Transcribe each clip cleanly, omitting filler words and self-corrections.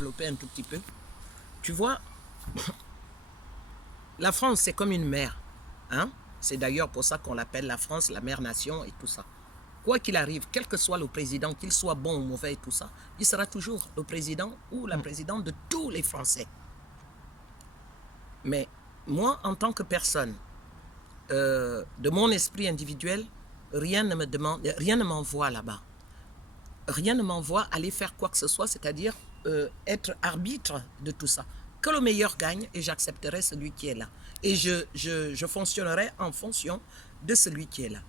développer un tout petit peu. Tu vois, la France, c'est comme une mère. Hein? C'est d'ailleurs pour ça qu'on l'appelle la France, la mère nation et tout ça. Quoi qu'il arrive, quel que soit le président, qu'il soit bon ou mauvais et tout ça, il sera toujours le président ou la présidente de tous les Français. Mais moi, en tant que personne, de mon esprit individuel, rien ne m'envoie là-bas. Rien ne m'envoie aller faire quoi que ce soit, c'est-à-dire être arbitre de tout ça. Que le meilleur gagne et j'accepterai celui qui est là. Et je fonctionnerai en fonction de celui qui est là.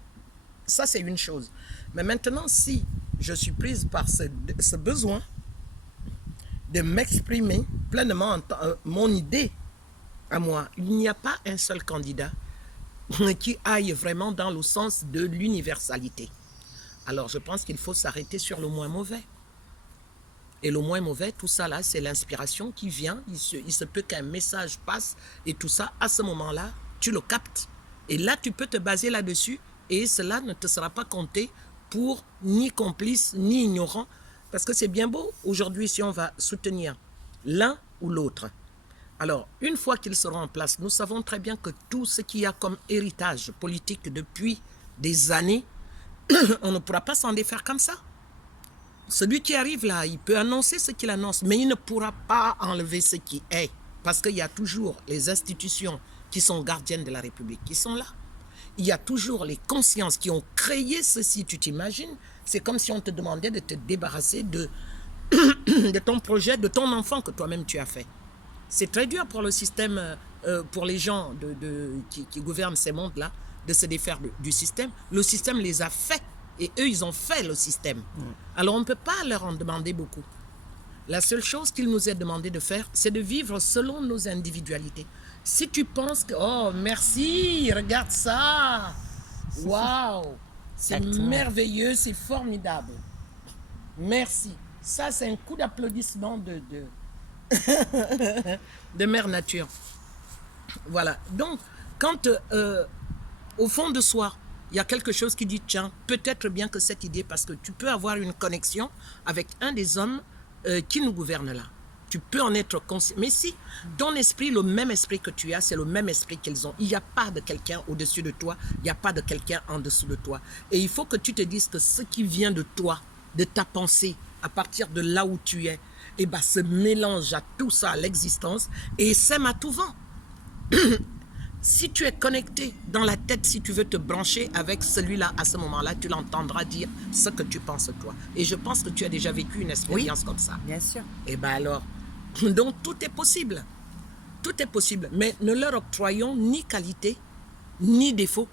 Ça, c'est une chose. Mais maintenant, si je suis prise par ce besoin de m'exprimer pleinement mon idée à moi, il n'y a pas un seul candidat qui aille vraiment dans le sens de l'universalité. Alors, je pense qu'il faut s'arrêter sur le moins mauvais. Et le moins mauvais, tout ça là, c'est l'inspiration qui vient. Il se peut qu'un message passe et tout ça, à ce moment-là, tu le captes. Et là, tu peux te baser là-dessus et cela ne te sera pas compté pour ni complice, ni ignorant. Parce que c'est bien beau, aujourd'hui, si on va soutenir l'un ou l'autre. Alors, une fois qu'ils seront en place, nous savons très bien que tout ce qu'il y a comme héritage politique depuis des années, on ne pourra pas s'en défaire comme ça. Celui qui arrive là, il peut annoncer ce qu'il annonce, mais il ne pourra pas enlever ce qui est. Parce qu'il y a toujours les institutions qui sont gardiennes de la République qui sont là. Il y a toujours les consciences qui ont créé ceci, tu t'imagines? C'est comme si on te demandait de te débarrasser de ton projet, de ton enfant que toi-même tu as fait. C'est très dur pour le système, pour les gens qui gouvernent ces mondes-là, de se défaire du système. Le système les a faits. Et eux, ils ont fait le système. Alors, on ne peut pas leur en demander beaucoup. La seule chose qu'il nous est demandé de faire, c'est de vivre selon nos individualités. Si tu penses que, oh, merci, regarde ça. Waouh, c'est merveilleux, c'est formidable. Merci. Ça, c'est un coup d'applaudissement de Mère Nature. Voilà. Donc, quand, au fond de soi, il y a quelque chose qui dit, tiens, peut-être bien que cette idée, parce que tu peux avoir une connexion avec un des hommes qui nous gouverne là. Tu peux en être conscient. Mais si ton esprit, le même esprit que tu as, c'est le même esprit qu'ils ont. Il n'y a pas de quelqu'un au-dessus de toi, il n'y a pas de quelqu'un en dessous de toi. Et il faut que tu te dises que ce qui vient de toi, de ta pensée, à partir de là où tu es, eh ben, se mélange à tout ça, à l'existence, et sème à tout vent. Si tu es connecté dans la tête, si tu veux te brancher avec celui-là, à ce moment-là, tu l'entendras dire ce que tu penses toi. Et je pense que tu as déjà vécu une expérience comme ça. Bien sûr. Et bien alors, donc tout est possible. Tout est possible. Mais ne leur octroyons ni qualité, ni défaut.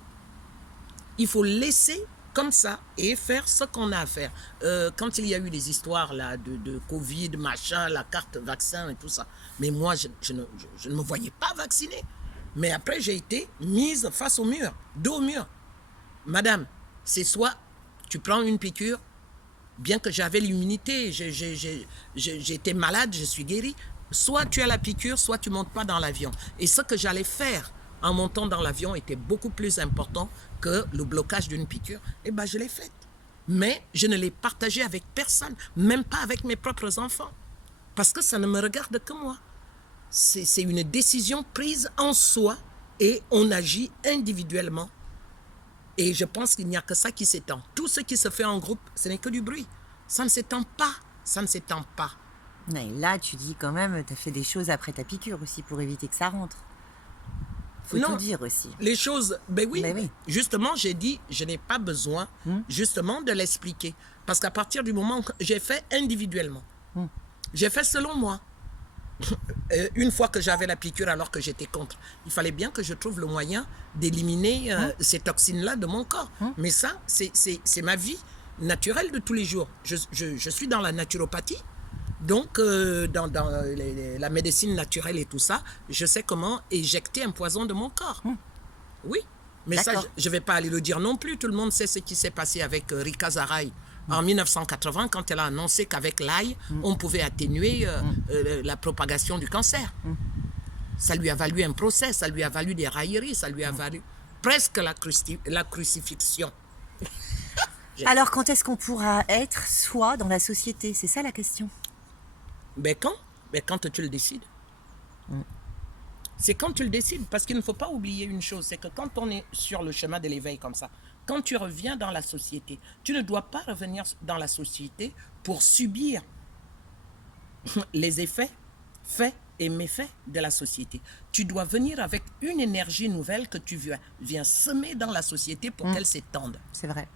Il faut laisser comme ça et faire ce qu'on a à faire. Quand il y a eu des histoires là, de Covid, machin, la carte vaccin et tout ça. Mais moi, je ne me voyais pas vacciné. Mais après, j'ai été mise face au mur, dos au mur. Madame, c'est soit tu prends une piqûre, bien que j'avais l'immunité, j'étais malade, je suis guéri, soit tu as la piqûre, soit tu ne montes pas dans l'avion. Et ce que j'allais faire en montant dans l'avion était beaucoup plus important que le blocage d'une piqûre. Et bien, je l'ai faite. Mais je ne l'ai partagée avec personne, même pas avec mes propres enfants. Parce que ça ne me regarde que moi. C'est une décision prise en soi et on agit individuellement. Et je pense qu'il n'y a que ça qui s'étend. Tout ce qui se fait en groupe, ce n'est que du bruit. Ça ne s'étend pas. Ça ne s'étend pas. Mais là, tu dis quand même, tu as fait des choses après ta piqûre aussi pour éviter que ça rentre. Faut tout dire aussi. Les choses, ben oui. Justement, j'ai dit, je n'ai pas besoin justement de l'expliquer. Parce qu'à partir du moment que j'ai fait individuellement, j'ai fait selon moi. Une fois que j'avais la piqûre alors que j'étais contre, il fallait bien que je trouve le moyen d'éliminer ces toxines-là de mon corps. Mais ça, c'est ma vie naturelle de tous les jours. Je suis dans la naturopathie, donc dans la médecine naturelle et tout ça, je sais comment éjecter un poison de mon corps. Oui, mais ça, je ne vais pas aller le dire non plus. Tout le monde sait ce qui s'est passé avec Rika Zaraï. En 1980, quand elle a annoncé qu'avec l'ail, on pouvait atténuer la propagation du cancer. Ça lui a valu un procès, ça lui a valu des railleries, ça lui a valu presque la crucifixion. Alors, quand est-ce qu'on pourra être soi dans la société? C'est ça la question. Ben quand Mais quand tu le décides. Mm. C'est quand tu le décides, parce qu'il ne faut pas oublier une chose, c'est que quand on est sur le chemin de l'éveil comme ça, quand tu reviens dans la société, tu ne dois pas revenir dans la société pour subir les effets, faits et méfaits de la société. Tu dois venir avec une énergie nouvelle que tu viens semer dans la société pour qu'elle s'étende. C'est vrai.